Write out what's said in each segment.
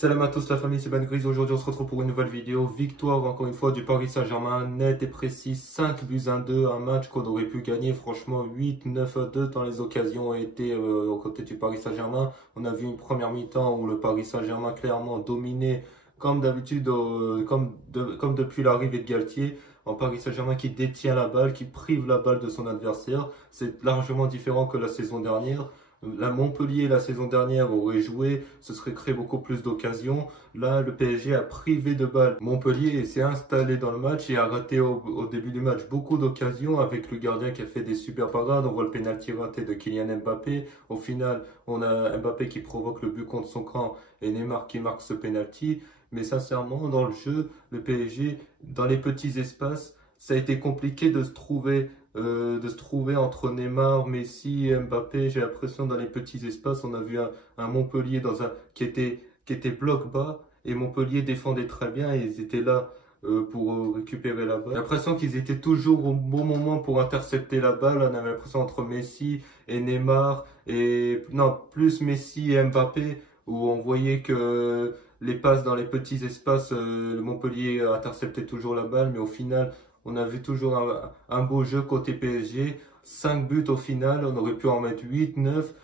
Salam à tous la famille, c'est Ben Grise. Aujourd'hui on se retrouve pour une nouvelle vidéo. Victoire encore une fois du Paris Saint-Germain, net et précis, 5 buts à 2, un match qu'on aurait pu gagner franchement 8-9-2 tant les occasions ont été aux côtés du Paris Saint-Germain. On a vu une première mi-temps où le Paris Saint-Germain clairement dominé comme d'habitude, comme depuis l'arrivée de Galtier. En Paris Saint-Germain qui détient la balle, qui prive la balle de son adversaire. C'est largement différent que la saison dernière. La Montpellier, la saison dernière, aurait joué, se serait créé beaucoup plus d'occasions. Là, le PSG a privé de balles Montpellier et s'est installé dans le match et a raté au début du match beaucoup d'occasions avec le gardien qui a fait des super parades. On voit le pénalty raté de Kylian Mbappé. Au final, on a Mbappé qui provoque le but contre son camp et Neymar qui marque ce pénalty. Mais sincèrement, dans le jeu, le PSG, dans les petits espaces, ça a été compliqué de se trouver entre Neymar, Messi et Mbappé. J'ai l'impression dans les petits espaces, on a vu un Montpellier qui était bloc bas et Montpellier défendait très bien et ils étaient là pour récupérer la balle. J'ai l'impression qu'ils étaient toujours au bon moment pour intercepter la balle. On avait l'impression entre Messi et Neymar et non, plus Messi et Mbappé où on voyait que les passes dans les petits espaces, le Montpellier interceptait toujours la balle, mais au final, on a vu toujours un beau jeu côté PSG. 5 buts au final, on aurait pu en mettre 8, 9,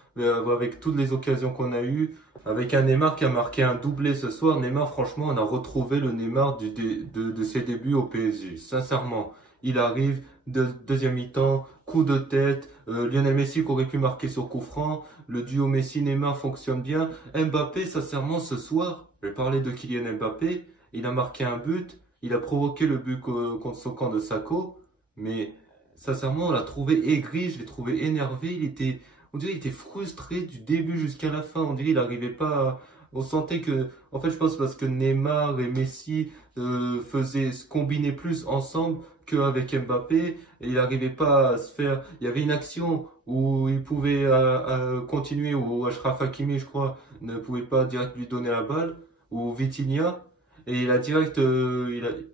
avec toutes les occasions qu'on a eues. Avec un Neymar qui a marqué un doublé ce soir. Neymar, franchement, on a retrouvé le Neymar de ses débuts au PSG. Sincèrement, il arrive, deuxième mi-temps, coup de tête. Lionel Messi qui aurait pu marquer sur coup franc. Le duo Messi-Neymar fonctionne bien. Mbappé, sincèrement, ce soir, je vais parler de Kylian Mbappé. Il a marqué un but. Il a provoqué le but contre son camp de Sako, mais sincèrement, on l'a trouvé aigri, je l'ai trouvé énervé. On dirait qu'il était frustré du début jusqu'à la fin. On dirait qu'il n'arrivait pas On sentait que, en fait, je pense parce que Neymar et Messi combinaient plus ensemble qu'avec Mbappé, et il n'arrivait pas à se faire. Il y avait une action où il pouvait continuer, où Achraf Hakimi, je crois, ne pouvait pas direct lui donner la balle, ou Vitinha. Et il a direct,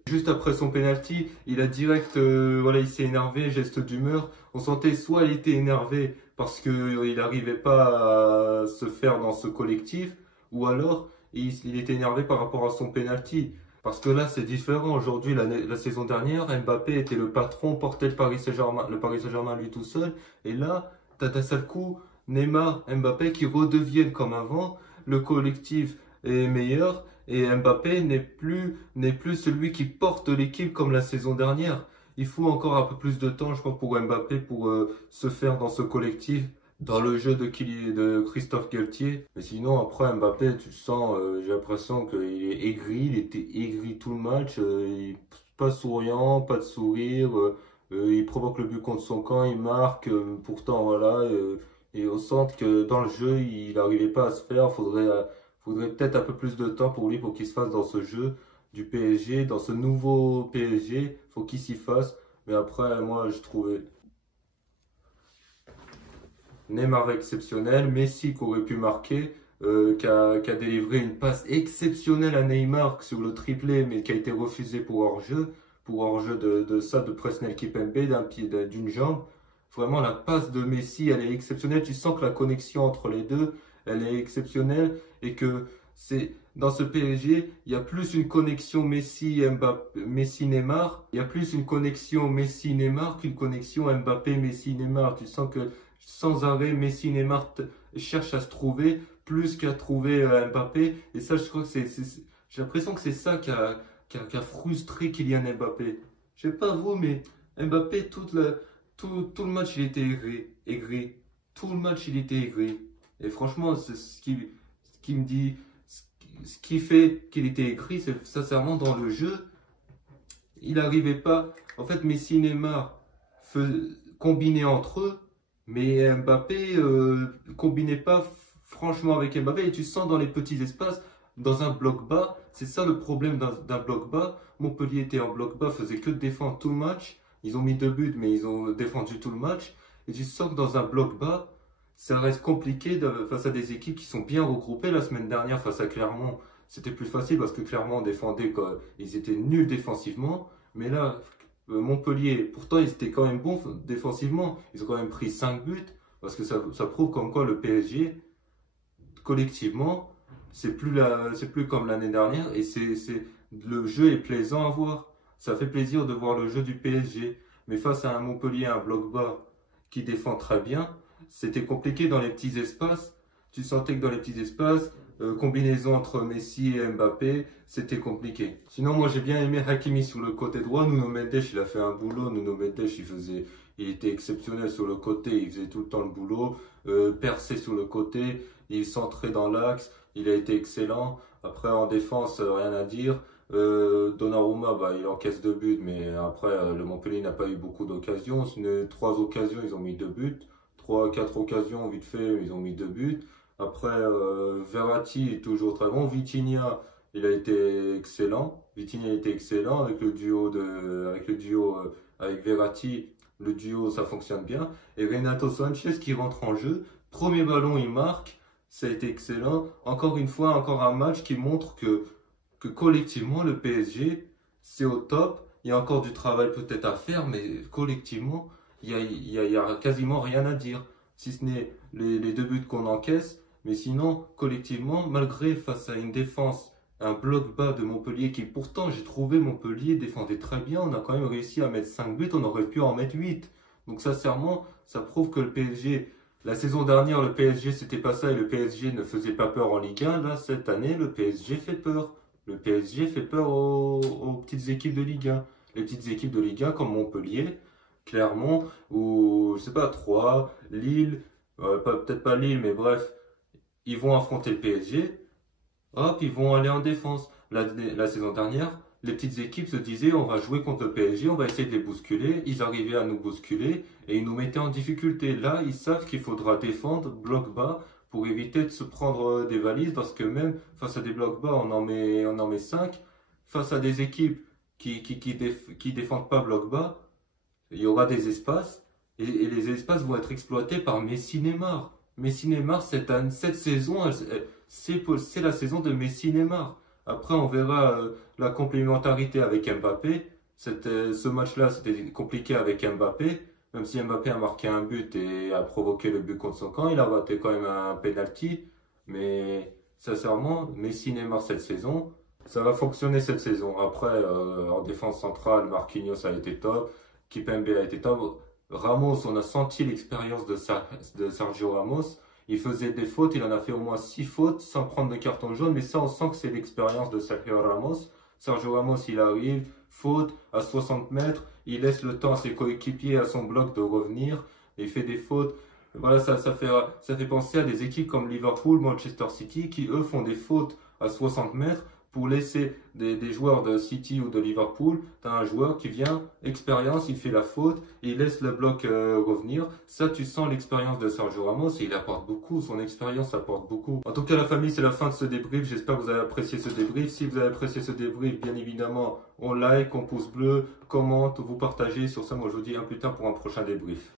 juste après son penalty, il a direct, voilà, il s'est énervé, geste d'humeur. On sentait soit il était énervé parce qu'il n'arrivait pas à se faire dans ce collectif, ou alors il était énervé par rapport à son penalty. Parce que là, c'est différent. Aujourd'hui, la saison dernière, Mbappé était le patron, portait le Paris Saint-Germain lui tout seul. Et là, t'as d'un seul coup Neymar, Mbappé qui redeviennent comme avant. Le collectif est meilleur. Et Mbappé n'est plus celui qui porte l'équipe comme la saison dernière. Il faut encore un peu plus de temps, je crois, pour Mbappé pour se faire dans ce collectif, dans le jeu de Christophe Galtier. Mais sinon, après Mbappé, tu sens, j'ai l'impression qu'il est aigri, il était aigri tout le match. Pas souriant, pas de sourire. Il provoque le but contre son camp, il marque. Pourtant, voilà. Et on sent que dans le jeu, il n'arrivait pas à se faire. Faudrait peut-être un peu plus de temps pour lui pour qu'il se fasse dans ce jeu du PSG, dans ce nouveau PSG. Faut qu'il s'y fasse. Mais après, moi, je trouvais Neymar exceptionnel, Messi qui aurait pu marquer, qui a délivré une passe exceptionnelle à Neymar sur le triplé, mais qui a été refusé pour hors-jeu de Presnel Kimpembe, d'un pied, d'une jambe. Vraiment, la passe de Messi, elle est exceptionnelle. Tu sens que la connexion entre les deux, elle est exceptionnelle et que c'est dans ce PSG, il y a plus une connexion Messi-Neymar. Il y a plus une connexion Messi-Neymar qu'une connexion Mbappé-Messi-Neymar. Tu sens que sans arrêt, Messi-Neymar cherche à se trouver plus qu'à trouver Mbappé. Et ça, je crois que j'ai l'impression que c'est ça qui a frustré Kylian Mbappé. Je sais pas vous, mais Mbappé, tout le match, il était aigri. Tout le match, il était aigri. Et franchement, c'est ce qui me dit, ce qui fait qu'il était aigri, c'est sincèrement dans le jeu. Il n'arrivait pas. En fait, Messi et Neymar combinaient entre eux, mais Mbappé combinait pas franchement avec Mbappé. Et tu sens dans les petits espaces, dans un bloc bas, c'est ça le problème d'un bloc bas. Montpellier était en bloc bas, faisait que défendre tout le match. Ils ont mis 2 buts, mais ils ont défendu tout le match. Et tu sens que dans un bloc bas, ça reste compliqué face à des équipes qui sont bien regroupées. La semaine dernière, face à Clermont, c'était plus facile parce que Clermont défendait quand ils étaient nuls défensivement. Mais là, Montpellier, pourtant, ils étaient quand même bons défensivement. Ils ont quand même pris 5 buts parce que ça prouve comme quoi le PSG, collectivement, c'est plus comme l'année dernière et le jeu est plaisant à voir. Ça fait plaisir de voir le jeu du PSG. Mais face à un Montpellier, un bloc bas qui défend très bien, c'était compliqué dans les petits espaces. Tu sentais que dans les petits espaces, combinaison entre Messi et Mbappé, c'était compliqué. Sinon, moi j'ai bien aimé Hakimi sur le côté droit. Nuno Mendes, il a fait un boulot. Nuno Mendes, il était exceptionnel sur le côté. Il faisait tout le temps le boulot. Percé sur le côté, il centrait dans l'axe. Il a été excellent. Après, en défense, rien à dire. Donnarumma, bah, il encaisse 2 buts, mais après, le Montpellier n'a pas eu beaucoup d'occasions. Sur 3 occasions, ils ont mis 2 buts. 3, 4 occasions, vite fait, ils ont mis 2 buts. Après, Verratti est toujours très bon. Vitinha, il a été excellent. Vitinha a été excellent avec avec Verratti. Le duo, ça fonctionne bien. Et Renato Sanchez qui rentre en jeu. Premier ballon, il marque. Ça a été excellent. Encore une fois, encore un match qui montre que collectivement, le PSG, c'est au top. Il y a encore du travail peut-être à faire, mais collectivement, il y a quasiment rien à dire. Si ce n'est les 2 buts qu'on encaisse. Mais sinon, collectivement, malgré face à une défense, un bloc bas de Montpellier qui pourtant, j'ai trouvé Montpellier défendait très bien. On a quand même réussi à mettre 5 buts, on aurait pu en mettre 8. Donc sincèrement, ça prouve que le PSG, la saison dernière, le PSG c'était pas ça et le PSG ne faisait pas peur en Ligue 1. Là, cette année, le PSG fait peur. Le PSG fait peur aux petites équipes de Ligue 1. Les petites équipes de Ligue 1 comme Montpellier, Clermont ou je sais pas, Troyes, Lille, peut-être pas Lille, mais bref, ils vont affronter le PSG, hop, ils vont aller en défense. La saison dernière, les petites équipes se disaient on va jouer contre le PSG, on va essayer de les bousculer. Ils arrivaient à nous bousculer et ils nous mettaient en difficulté. Là, ils savent qu'il faudra défendre bloc bas pour éviter de se prendre des valises parce que même face à des blocs bas, on en met 5. Face à des équipes qui défendent pas bloc bas, il y aura des espaces et les espaces vont être exploités par Messi Neymar. Messi Neymar, cette saison, c'est la saison de Messi Neymar. Après, on verra la complémentarité avec Mbappé. Ce match-là, c'était compliqué avec Mbappé. Même si Mbappé a marqué un but et a provoqué le but contre son camp, il a raté quand même un penalty. Mais sincèrement, Messi Neymar cette saison, ça va fonctionner cette saison. Après, en défense centrale, Marquinhos a été top. Kipembe a été top. Ramos, on a senti l'expérience de Sergio Ramos. Il faisait des fautes, il en a fait au moins 6 fautes sans prendre de carton jaune, mais ça on sent que c'est l'expérience de Sergio Ramos. Sergio Ramos, il arrive, faute à 60 mètres, il laisse le temps à ses coéquipiers, à son bloc de revenir, il fait des fautes. Voilà, ça fait penser à des équipes comme Liverpool, Manchester City, qui eux font des fautes à 60 mètres pour laisser des joueurs de City ou de Liverpool. Tu as un joueur qui vient, expérience, il fait la faute, et il laisse le bloc revenir. Ça, tu sens l'expérience de Sergio Ramos et il apporte beaucoup, son expérience apporte beaucoup. En tout cas, la famille, c'est la fin de ce débrief. J'espère que vous avez apprécié ce débrief. Si vous avez apprécié ce débrief, bien évidemment, on like, on pouce bleu, commente, vous partagez. Sur ça, moi, je vous dis à plus tard pour un prochain débrief.